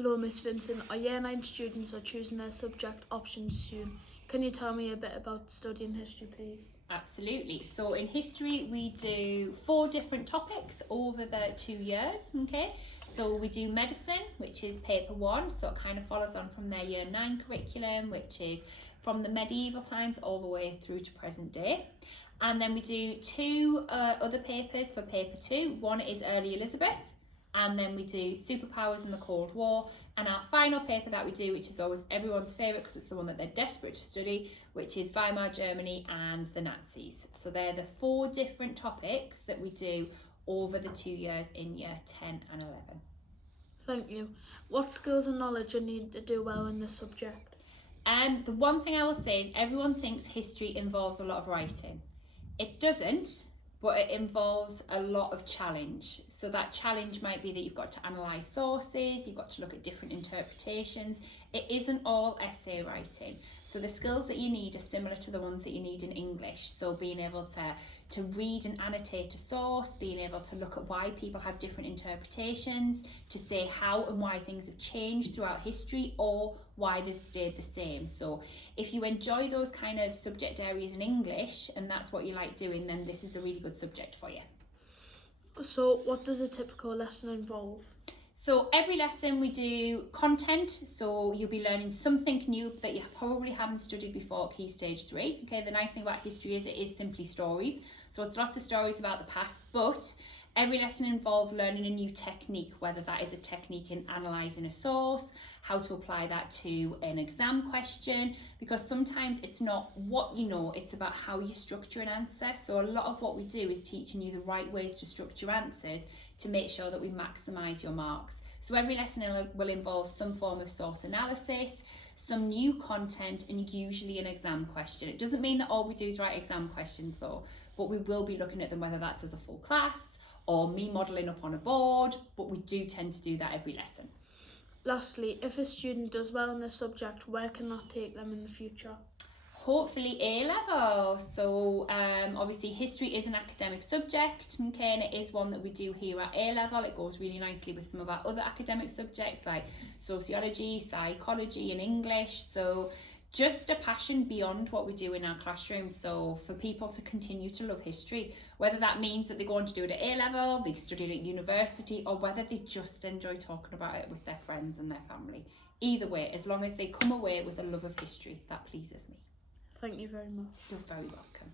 Hello, Miss Vincent. Our Year 9 students are choosing their subject options soon. Can you tell me a bit about studying history, please? Absolutely. So in history, we do 4 different topics over the 2 years, okay? So we do medicine, which is paper 1, so it kind of follows on from their Year 9 curriculum, which is from the medieval times all the way through to present day. And then we do 2 other papers for paper 2. One is Early Elizabeth, and then we do superpowers in the Cold War, and our final paper that we do, which is always everyone's favourite because it's the one that they're desperate to study, which is Weimar Germany and the Nazis. So they're the 4 different topics that we do over the 2 years in year 10 and 11. Thank you. What skills and knowledge are needed to do well in this subject? The one thing I will say is everyone thinks history involves a lot of writing. It doesn't, but it involves a lot of challenge. So that challenge might be that you've got to analyse sources, you've got to look at different interpretations. It isn't all essay writing. So the skills that you need are similar to the ones that you need in English. So being able to read and annotate a source, being able to look at why people have different interpretations, to say how and why things have changed throughout history or why they've stayed the same. So if you enjoy those kind of subject areas in English and that's what you like doing, then this is a really good subject for you. So what does a typical lesson involve? So every lesson we do content, so you'll be learning something new that you probably haven't studied before at Key Stage 3. Okay, the nice thing about history is it is simply stories. So it's lots of stories about the past, but every lesson involves learning a new technique, whether that is a technique in analysing a source, how to apply that to an exam question, because sometimes it's not what you know, it's about how you structure an answer. So a lot of what we do is teaching you the right ways to structure answers to make sure that we maximise your marks. So every lesson will involve some form of source analysis, some new content, and usually an exam question. It doesn't mean that all we do is write exam questions though, but we will be looking at them whether that's as a full class or me modelling up on a board, but we do tend to do that every lesson. Lastly, if a student does well in this subject, where can that take them in the future? Hopefully A-level. So obviously history is an academic subject, okay, and it is one that we do here at A-level. It goes really nicely with some of our other academic subjects like sociology, psychology and English. So just a passion beyond what we do in our classroom. So for people to continue to love history, whether that means that they go on to do it at A-level, they study it at university, or whether they just enjoy talking about it with their friends and their family. Either way, as long as they come away with a love of history, that pleases me. Thank you very much. You're very welcome.